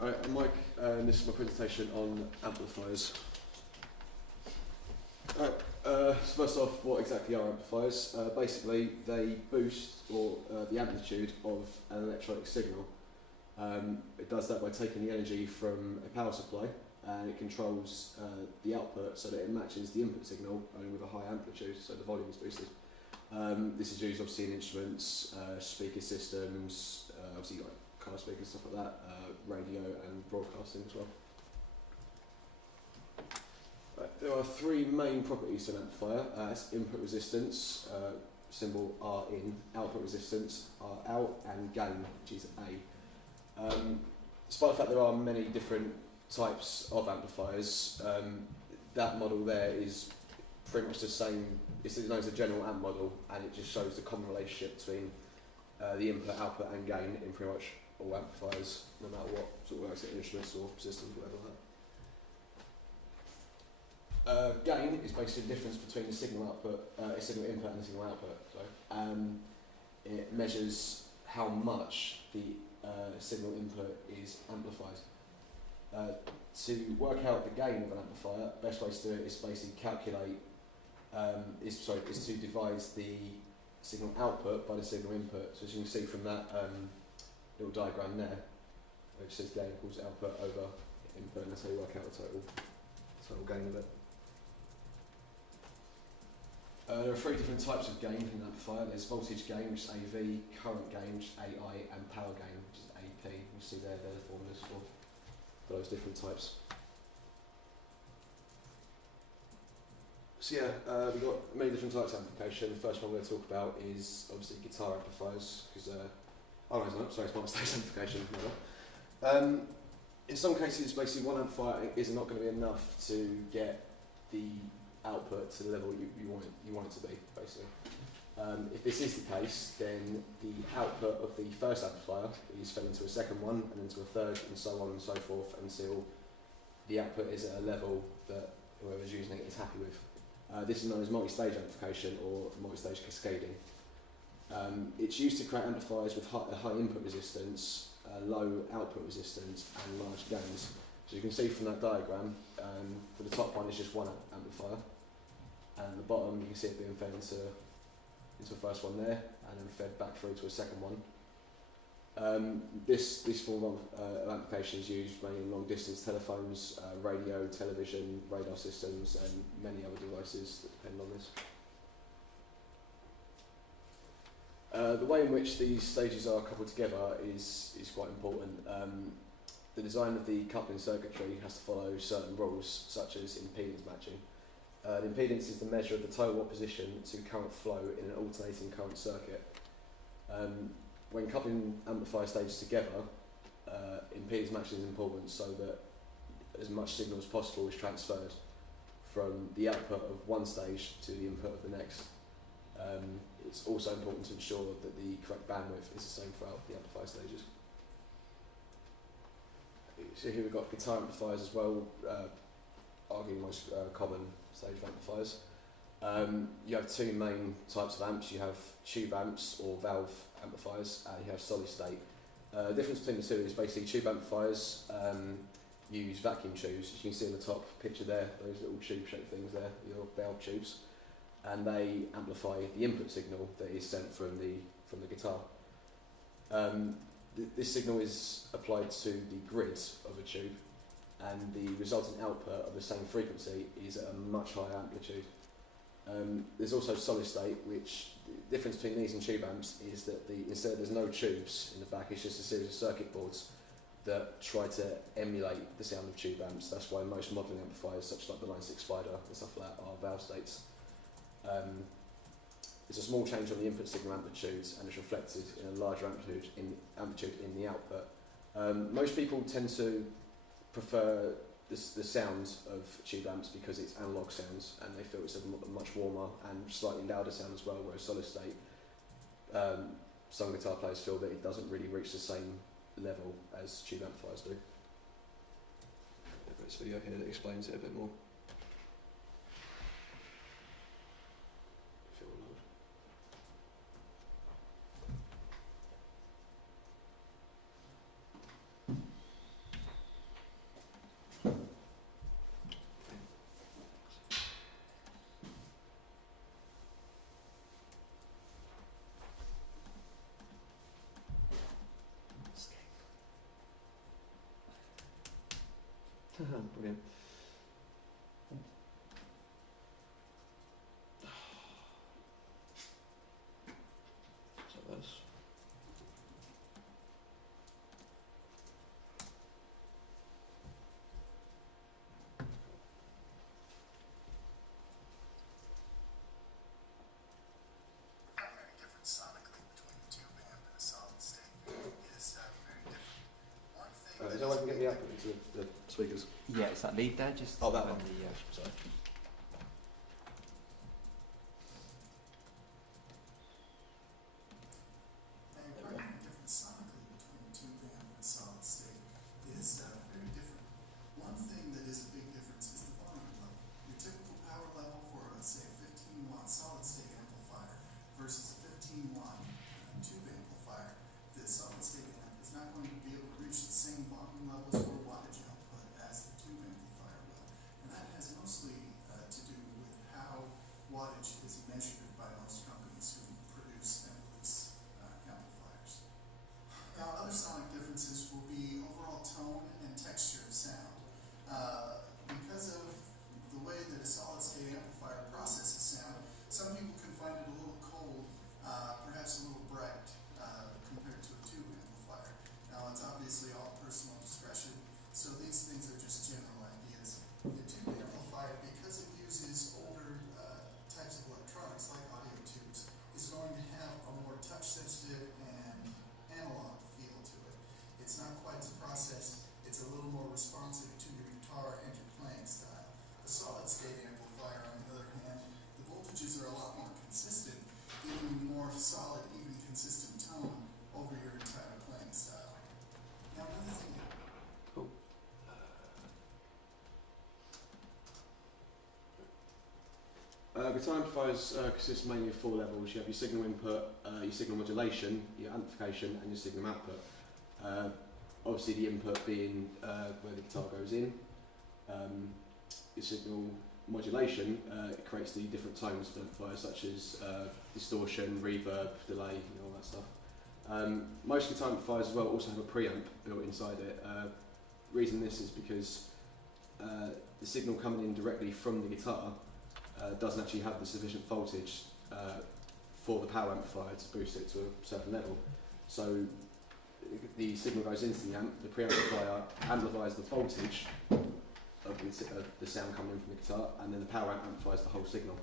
Alright, I'm Mike, and this is my presentation on amplifiers. Alright, so first off, what exactly are amplifiers? Basically, they boost the amplitude of an electronic signal. It does that by taking the energy from a power supply, and it controls the output so that it matches the input signal only with a high amplitude, so the volume is boosted. This is used obviously in instruments, speaker systems, obviously like car speakers, stuff like that, radio and broadcasting as well. There are three main properties to an amplifier. It's input resistance, symbol R in, output resistance, R out, and gain, which is A. Despite the fact there are many different types of amplifiers, that model there is pretty much the same. It's known as a general amp model, and it just shows the common relationship between the input, output, and gain in pretty much all amplifiers, no matter what sort of instruments or systems, whatever like that. Gain is basically the difference between the signal output, a signal input and a signal output. It measures how much the signal input is amplified. To work out the gain of an amplifier, the best way to do it is basically calculate, is to divide the signal output by the signal input. So as you can see from that little diagram there, which says gain equals output over input, and that's how you work out the total gain of it. There are three different types of gain in an amplifier. There's voltage gain, which is AV, current gain, which is AI, and power gain, which is AP. You see there, they're the formulas for those different types. So yeah, we've got many different types of amplification. The first one we're going to talk about is obviously guitar amplifiers, because it's multi-stage amplification. In some cases, basically one amplifier is not going to be enough to get the output to the level you want it to be, basically. If this is the case, then the output of the first amplifier is fed into a second one, and into a third, and so on and so forth, until the output is at a level that whoever's using it is happy with. This is known as multi-stage amplification or multi-stage cascading. It's used to create amplifiers with a high input resistance, low output resistance, and large gains. So you can see from that diagram, for the top one is just one amplifier, and the bottom you can see it being fed into the first one there, and then fed back through to a second one. This form of amplification is used mainly in long distance telephones, radio, television, radar systems, and many other devices that depend on this. The way in which these stages are coupled together is quite important. The design of the coupling circuitry has to follow certain rules, such as impedance matching. The impedance is the measure of the total opposition to current flow in an alternating current circuit. When coupling amplifier stages together, impedance matching is important so that as much signal as possible is transferred from the output of one stage to the input of the next. It's also important to ensure that the correct bandwidth is the same throughout the amplifier stages. So here we've got guitar amplifiers as well, arguably the most common stage of amplifiers. You have two main types of amps. You have tube amps or valve amplifiers, and you have solid state. The difference between the two is basically tube amplifiers use vacuum tubes. As you can see in the top picture there, those little tube-shaped things there, your valve tubes, and they amplify the input signal that is sent from the guitar. This signal is applied to the grid of a tube, and the resultant output of the same frequency is at a much higher amplitude. There's also solid state, which the difference between these and tube amps is that instead there's no tubes in the back, it's just a series of circuit boards that try to emulate the sound of tube amps. That's why most modern amplifiers, such like the Line 6 Spider and stuff like that, are valve states. It's a small change on the input signal amplitudes, and it's reflected in a larger amplitude in the output. Most people tend to prefer the sound of tube amps because it's analog sounds, and they feel it's a much warmer and slightly louder sound as well, whereas solid state, some guitar players feel that it doesn't really reach the same level as tube amplifiers do. I've got this video here that explains it a bit more. Brilliant. So that's is there a way I can get the output into the speakers? Yeah, it's that lead there, just Oh, that one. Sorry. Guitar amplifiers consist mainly of 4 levels. You have your signal input, your signal modulation, your amplification, and your signal output. Obviously, the input being where the guitar goes in. Your signal modulation it creates the different tones of the amplifier, such as distortion, reverb, delay, and all that stuff. Most guitar amplifiers as well also have a preamp built inside it. Reason this is because the signal coming in directly from the guitar doesn't actually have the sufficient voltage for the power amplifier to boost it to a certain level. So the signal goes into the amp, the preamplifier amplifies the voltage of the sound coming in from the guitar, and then the power amp amplifies the whole signal.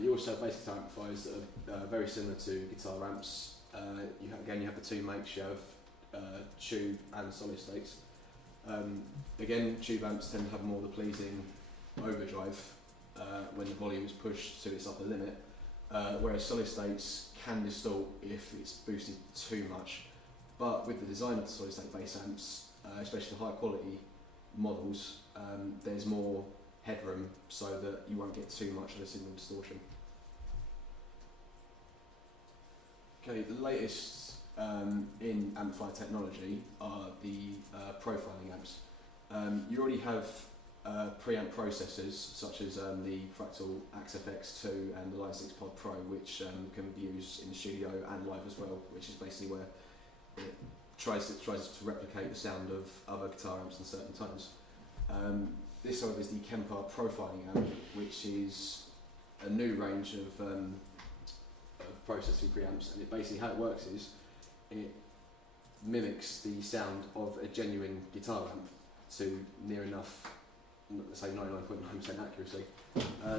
You also have bass guitar amplifiers that are very similar to guitar amps. You have the 2 makes, you have tube and solid states. Again, tube amps tend to have more of the pleasing overdrive when the volume is pushed to its upper limit, whereas solid states can distort if it's boosted too much. But with the design of the solid state bass amps, especially the high quality models, there's more headroom so that you won't get too much of a signal distortion. Okay, the latest in amplifier technology are the profiling amps. You already have preamp processors such as the Fractal Axe FX2 and the Line 6 Pod Pro, which can be used in the studio and live as well, which is basically where it tries to replicate the sound of other guitar amps in certain tones. This, however, is the Kemper profiling amp, which is a new range of processing preamps, and basically how it works is it mimics the sound of a genuine guitar amp to near enough, let's say 99.9% accuracy.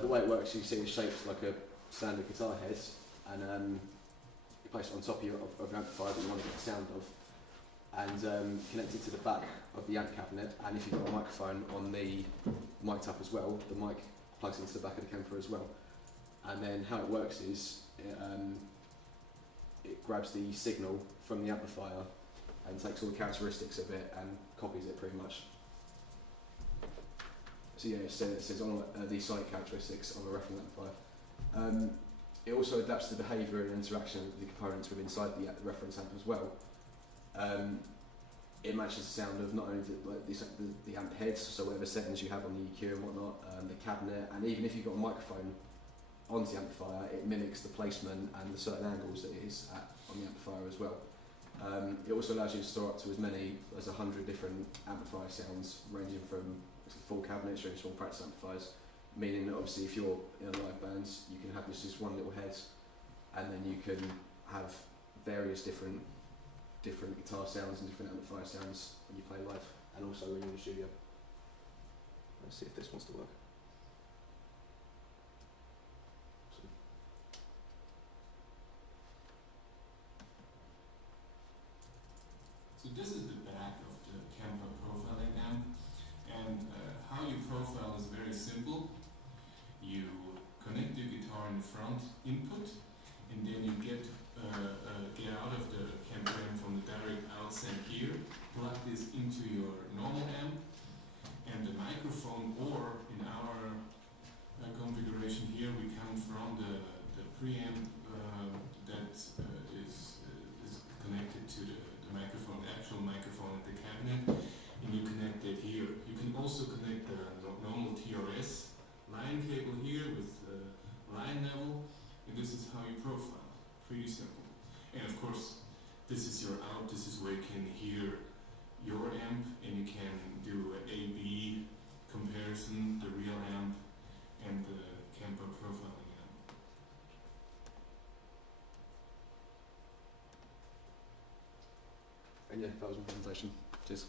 The way it works, you see it's shaped like a standard guitar head, and you place it on top of your amplifier that you want to get the sound of, and connect it to the back of the amp cabinet. And if you've got a microphone on the mic up as well, the mic plugs into the back of the Kemper as well. And then how it works is it grabs the signal from the amplifier and takes all the characteristics of it and copies it pretty much. So yeah, it says on the sonic characteristics of a reference amplifier. It also adapts the behaviour and interaction of the components within inside the reference amp as well. It matches the sound of not only the amp heads, so whatever settings you have on the EQ and whatnot, the cabinet, and even if you've got a microphone onto the amplifier, it mimics the placement and the certain angles that it is at on the amplifier as well. It also allows you to store up to as many as 100 different amplifier sounds, ranging from full cabinets or small practice amplifiers, meaning that obviously if you're in a live band, you can have this just one little head, and then you can have various different guitar sounds and different amplifier sounds when you play live, and also when you're in the studio. Let's see if this wants to work. So this is the back of the Kemper profiling amp, and how you profile is very simple. You connect the guitar in the front input, and then you get out of the Kemper amp from the direct outset here, plug this into your normal amp, and the microphone, or in our configuration here, we come from the preamp that is connected to the microphone, the actual microphone at the cabinet, and you connect it here. You can also connect the normal TRS line cable here with the line level, and this is how you profile. Pretty simple. And of course, this is your out, this is where you can hear your amp, and you can do an A-B comparison, the real amp and the Kemper profiling amp. And yeah, that was my presentation. Cheers.